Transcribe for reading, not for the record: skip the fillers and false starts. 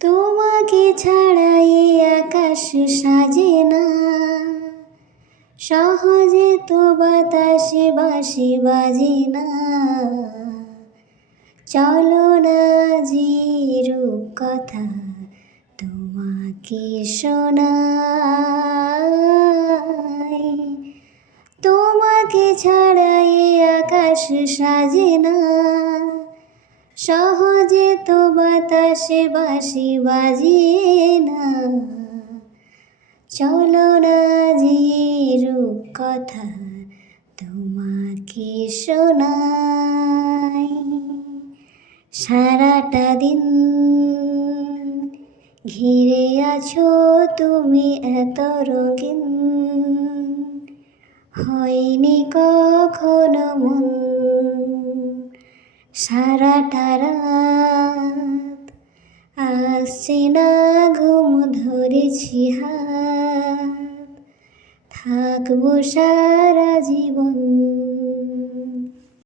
তোমাকে ছাড়া এই আকাশ সাজে না, সহজে তো বাতাসে বাঁশি বাজে না। চলো না যে রূপকথা তোমাকে শোনাই। তোমাকে ছাড়া এই আকাশ সাজে না, সহজে তো বাতাসে বাঁশি বাজে না। চলো না যে রূপকথা তোমাকে শোনাই। সারাটা দিন ঘিরে আছো তুমি এত রঙিন, হয়নি কখনো মন। সারাটা রাত আসছে না ঘুম, ধরেছি হাত, থাকবো সারা জীবন